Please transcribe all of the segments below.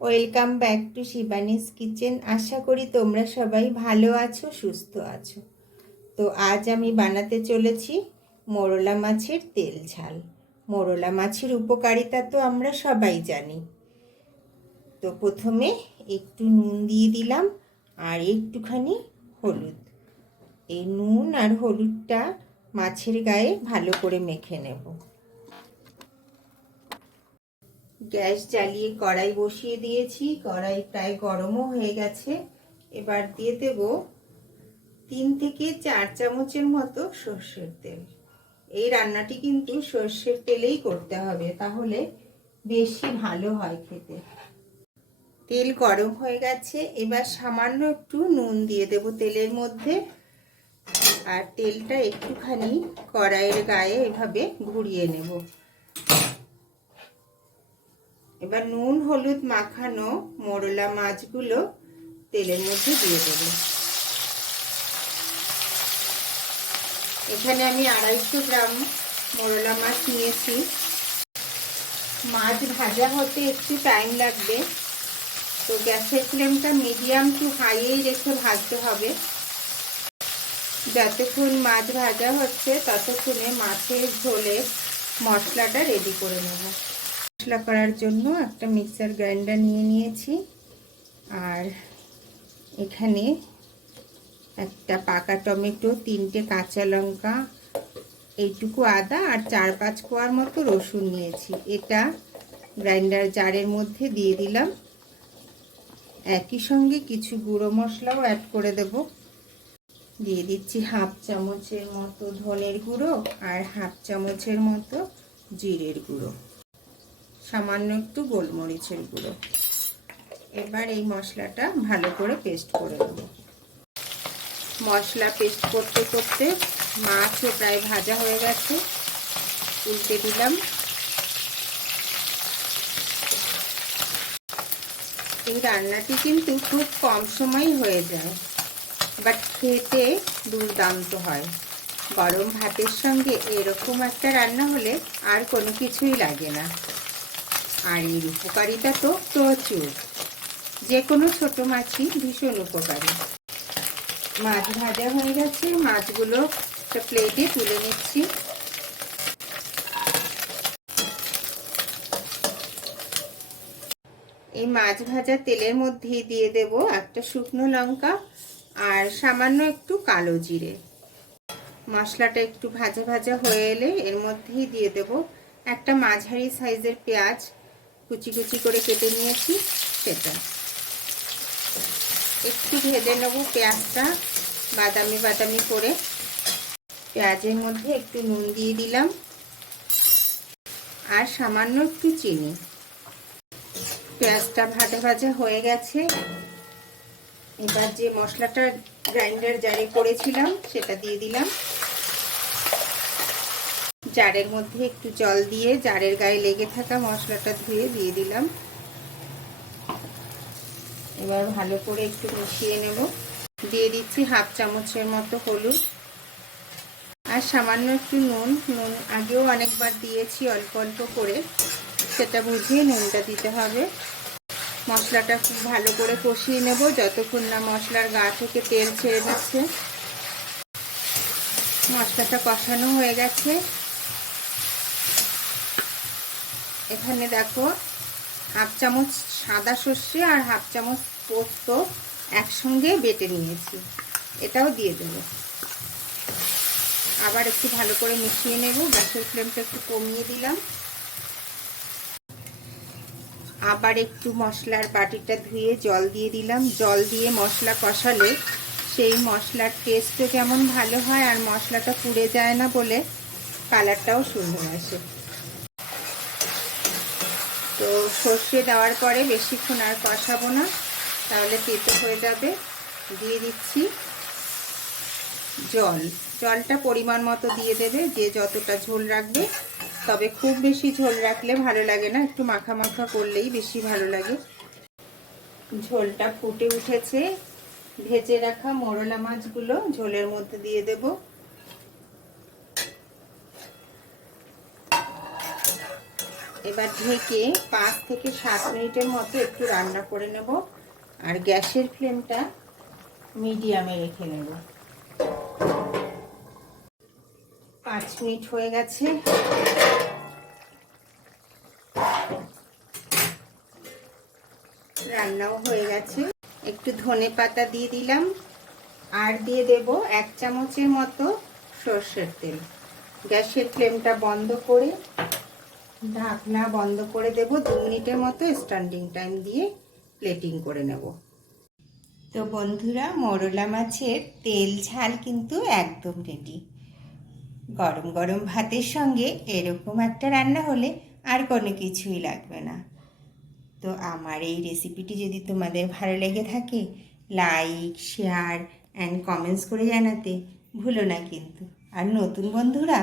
Welcome back to Shivani's kitchen. আশা করি তোমরা সবাই ভালো আছো, সুস্থ আছো। তো আজ আমি বানাতে চলেছি মোরলা মাছের তেল ঝাল। মোরলা মাছের উপকারিতা তো আমরা সবাই জানি। তো প্রথমে একটু নুন দিয়ে দিলাম আর একটুখানি হলুদ। এই নুন আর হলুদটা মাছের গায়ে ভালো করে মেখে নেব। গ্যাস জ্বালিয়ে কড়াই বসিয়ে দিয়েছি, কড়াই প্রায় গরমও হয়ে গেছে। এবার দিয়ে দেব 3 থেকে 4 চামচের মতো সর্ষের তেল। এই রান্নাটি কিন্তু সর্ষের তেলেই করতে হবে, তাহলে বেশি ভালো হয় খেতে। তেল গরম হয়ে গেছে, এবার সামান্য একটু নুন দিয়ে দেব তেলের মধ্যে, আর তেলটা একটুখানি কড়াইয়ের গায়ে এভাবে ঘুরিয়ে নেব। এবার নুন হলুদ মাখানো মোরলা মাছগুলো তেলের মধ্যে দিয়ে দেব। এখানে আমি 250 গ্রাম মোরলা মাছ নিয়েছি। মাছ ভাজা হতে একটু টাইম লাগবে, তো গ্যাসের ফ্লেমটা মিডিয়াম টু হাইয়েই রেখে ভাজতে হবে। যতক্ষণ মাছ ভাজা হচ্ছে ততক্ষণে মাছের ঝোলের মশলাটা রেডি করে নেব। মশলা করার জন্য একটা মিক্সার গ্রাইন্ডার নিয়ে নিয়েছি, আর এখানে একটা পাকা টমেটো, 3টে কাঁচা লঙ্কা, এইটুকু আদা আর 4-5 কোয়ার মতো রসুন নিয়েছি। এটা গ্রাইন্ডার জারের মধ্যে দিয়ে দিলাম। একই সঙ্গে কিছু গুঁড়ো মশলাও অ্যাড করে দেব। দিয়ে দিচ্ছি 1/2 চামচের মতো ধনের গুঁড়ো আর 1/2 চামচের মতো জিরের গুঁড়ো, সামান্য একটু গোলমরিচের গুঁড়ো। এবার এই মশলাটা ভালো করে পেস্ট করে দেব। মশলা পেস্ট করতে করতে মাছও প্রায় ভাজা হয়ে গেছে, উল্টে দিলাম। এই রান্নাটি কিন্তু খুব কম সময় হয়ে যায়, বাট খেতে দুর্দান্ত হয়। গরম ভাতের সঙ্গে এরকম একটা রান্না হলে আর কোনো কিছুই লাগে না। আর এর উপকারিতা তো প্রচুর, যে কোনো ছোট মাছই ভীষণ উপকারী। মাছ ভাজা হয়ে গেছে, মাছগুলো একটা প্লেটে তুলে নিচ্ছি। এই মাছ ভাজা তেলের মধ্যেই দিয়ে দেব একটা শুকনো লঙ্কা আর সামান্য একটু কালো জিরে। মশলাটা একটু ভাজা ভাজা হয়ে এলে এর মধ্যেই দিয়ে দেব একটা মাঝারি সাইজের পেঁয়াজ, কুচি কুচি করে কেটে নিয়েছি সেটা। একটু ভেজে নেব পেঁয়াজটা বাদামি বাদামি করে। পেঁয়াজের মধ্যে একটু নুন দিয়ে দিলাম আর সামান্য একটু চিনি। পেঁয়াজটা ভাজা ভাজা হয়ে গেছে। এবার যে মশলাটা গ্রাইন্ডার জারে করেছিলাম সেটা দিয়ে দিলাম। জারের মধ্যে একটু জল দিয়ে জারের গায়ে লেগে থাকা মশলাটা ধুয়ে দিয়ে দিলাম। এবার ভালো করে একটু মিশিয়ে নেব। দিয়ে দিচ্ছি 1/2 চামচের মতো হলুদ আর সামান্য একটু নুন। নুন আগেও অনেকবার দিয়েছি অল্প অল্প করে, সেটা বুঝিয়ে নুনটা দিতে হবে। মশলাটা খুব ভালো করে কষিয়ে নেব যতক্ষণ না মশলার গা থেকে তেল ছেড়ে যাচ্ছে। মশলাটা কষানো হয়ে গেছে। এখানে দেখো 1/2 চামচ সাদা সর্ষে আর 1/2 চামচ পোস্ত একসঙ্গে বেটে নিয়েছি, এটাও দিয়ে দেব। আবার একটু ভালো করে মিশিয়ে নেব। গ্যাসের ফ্লেমটা একটু কমিয়ে দিলাম। আবার একটু মশলার বাটিটা ধুয়ে জল দিয়ে দিলাম। জল দিয়ে মশলা কষালে সেই মশলার টেস্টও যেমন ভালো হয় আর মশলাটা পুড়ে যায় না বলে কালারটাও সুন্দর আসে। তো সর্ষে দেওয়ার পরে বেশিক্ষণ আর কষাবো না, তাহলে তেতো হয়ে যাবে। দিয়ে দিচ্ছি জল। জলটা পরিমাণ মতো দিয়ে দেবে, যে যতটা ঝোল রাখবে। তবে খুব বেশি ঝোল রাখলে ভালো লাগে না, একটু মাখা মাখা করলেই বেশি ভালো লাগে। ঝোলটা ফুটে উঠেছে। ভেজে রাখা মোরলা মাছগুলো ঝোলের মধ্যে দিয়ে দেব। এবার ঢেকে 5 থেকে 7 মিনিটের মতো একটু রান্না করে নেব। আর গ্যাসের ফ্লেমটা মিডিয়ামে রেখে নেব। 5 মিনিট হয়ে গেছে। রান্নাও হয়ে গেছে। একটু ধনে পাতা দিয়ে দিলাম, আর দিয়ে দেব 1 চামচের মতো সর্ষের তেল। গ্যাসের ফ্লেমটা বন্ধ করে ঢাকনা বন্ধ করে দেব। 2 মিনিটের মতো স্ট্যান্ডিং টাইম দিয়ে প্লেটিং করে নেব। তো বন্ধুরা, মোরলা মাছের তেল ঝাল কিন্তু একদম রেডি। গরম গরম ভাতের সঙ্গে এরকম একটা রান্না হলে আর কোনো কিছুই লাগবে না। তো আমার এই রেসিপিটি যদি তোমাদের ভালো লেগে থাকে, লাইক, শেয়ার অ্যান্ড কমেন্টস করে জানাতে ভুলো না কিন্তু। আর নতুন বন্ধুরা,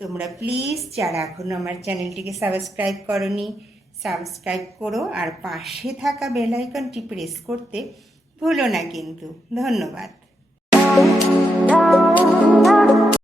তোমরা প্লিজ যারা এখনও আমার চ্যানেলটিকে সাবস্ক্রাইব করোনি, সাবস্ক্রাইব করো, আর পাশে থাকা বেল আইকনটি প্রেস করতে ভুলো না কিন্তু। ধন্যবাদ।